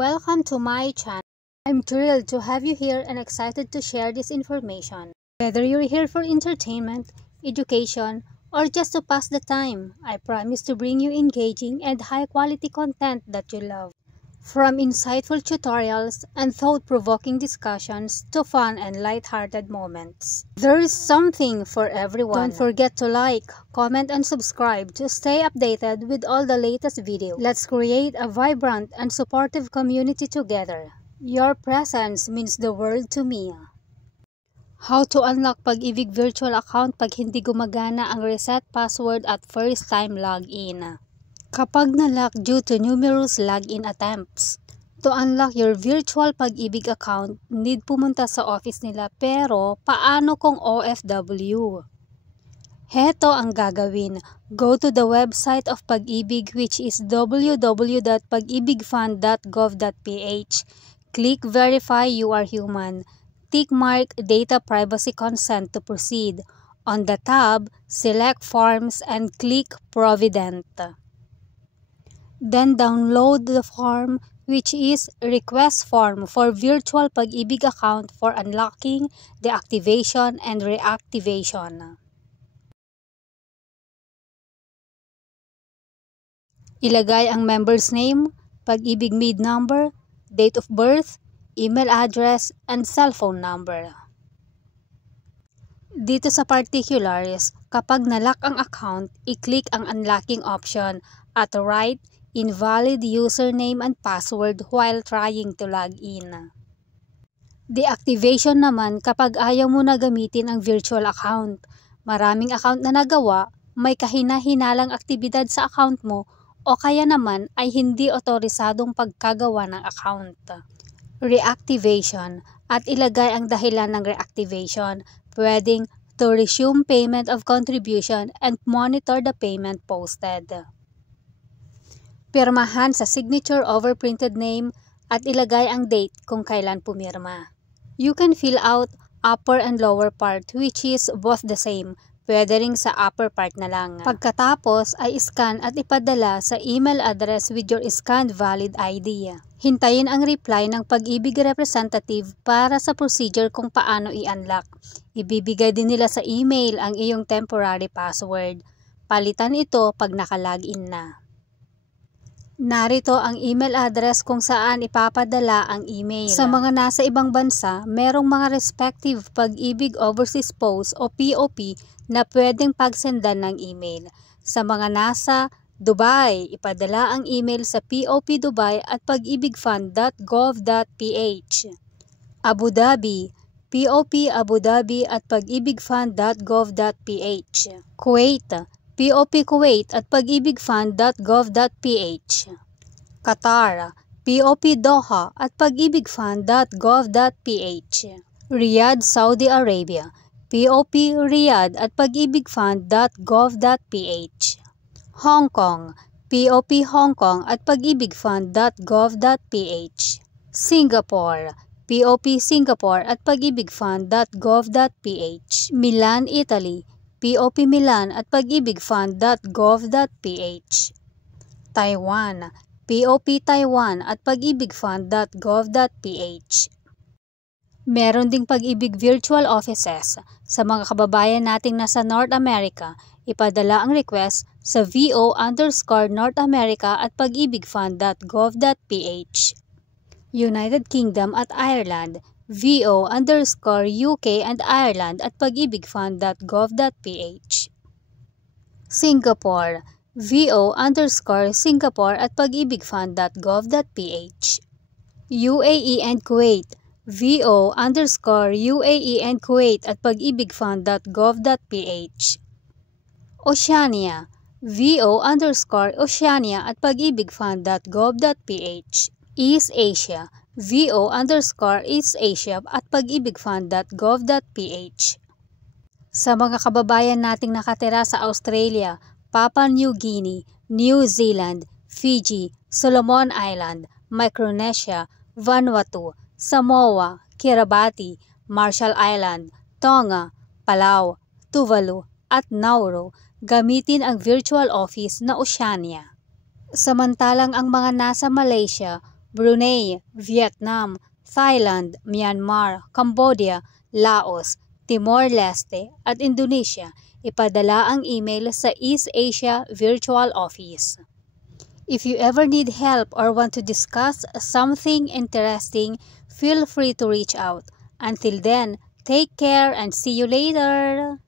Welcome to my channel. I'm thrilled to have you here and excited to share this information. Whether you're here for entertainment, education, or just to pass the time, I promise to bring you engaging and high-quality content that you love. From insightful tutorials and thought-provoking discussions to fun and light-hearted moments, there is something for everyone. Don't forget to like, comment, and subscribe to stay updated with all the latest videos. Let's create a vibrant and supportive community together. Your presence means the world to me. How to unlock Pag-ibig virtual account pag hindi gumagana ang reset password at first-time login. Kapag na-lock due to numerous login attempts. To unlock your virtual Pag-ibig account, need pumunta sa office nila, pero paano kung OFW? Heto ang gagawin. Go to the website of Pag-ibig, which is www.pagibigfund.gov.ph. Click Verify You Are Human. Tick mark Data Privacy Consent to proceed. On the tab, select Forms and click Provident. Then download the form, which is Request Form for Virtual Pag-ibig Account for Unlocking, Deactivation, and Reactivation. Ilagay ang member's name, Pag-ibig MID number, date of birth, email address, and cellphone number. Dito sa particulars, kapag na-lock ang account, i-click ang unlocking option at right, invalid username and password while trying to log in. Deactivation naman kapag ayaw mo na gamitin ang virtual account. Maraming account na nagawa, may kahina-hinalang aktibidad sa account mo o kaya naman ay hindi otorisadong pagkagawa ng account. Reactivation, at ilagay ang dahilan ng reactivation. Pwedeng to resume payment of contribution and monitor the payment posted. Pirmahan sa signature over printed name at ilagay ang date kung kailan pumirma. You can fill out upper and lower part, which is both the same. Pwede ring sa upper part na lang. Pagkatapos ay scan at ipadala sa email address with your scanned valid ID. Hintayin ang reply ng Pag-ibig representative para sa procedure kung paano i-unlock. Ibibigay din nila sa email ang iyong temporary password. Palitan ito pag naka-login na. Narito ang email address kung saan ipapadala ang email. Sa mga nasa ibang bansa, merong mga respective Pag-ibig Overseas Post o POP na pwedeng pagsendan ng email. Sa mga nasa Dubai, ipadala ang email sa POP Dubai at pagibigfund.gov.ph. Abu Dhabi, POP Abu Dhabi at pagibigfund.gov.ph. Kuwait, POP Kuwait at pagibigfund.gov.ph. Qatar, POP Doha at pagibigfund.gov.ph. Riyadh, Saudi Arabia, POP Riyadh at pagibigfund.gov.ph. Hong Kong, POP Hong Kong at pagibigfund.gov.ph. Singapore, POP Singapore at pagibigfund.gov.ph. Milan, Italy, POP Milan at pagibigfund.gov.ph. Taiwan, POP Taiwan at pagibigfund.gov.ph. Meron ding Pag-ibig virtual offices sa mga kababayan nating nasa North America. Ipadala ang request sa VO_North America at pagibigfund.gov.ph. United Kingdom at Ireland, VO_UK and Ireland at pagibigfund.gov.ph. Singapore, VO_Singapore at pagibigfund.gov.ph. UAE and Kuwait, VO_UAE and Kuwait at pagibigfund.gov.ph. Oceania, VO_Oceania at pagibigfund.gov.ph. East Asia, VO_East Asia at pagibigfund.gov.ph. Sa mga kababayan nating nakatira sa Australia, Papua New Guinea, New Zealand, Fiji, Solomon Island, Micronesia, Vanuatu, Samoa, Kiribati, Marshall Island, Tonga, Palau, Tuvalu at Nauru, gamitin ang virtual office na Oceania. Samantalang ang mga nasa Malaysia, Brunei, Vietnam, Thailand, Myanmar, Cambodia, Laos, Timor-Leste at Indonesia, ipadala ang email sa East Asia Virtual Office. If you ever need help or want to discuss something interesting, feel free to reach out. Until then, take care and see you later!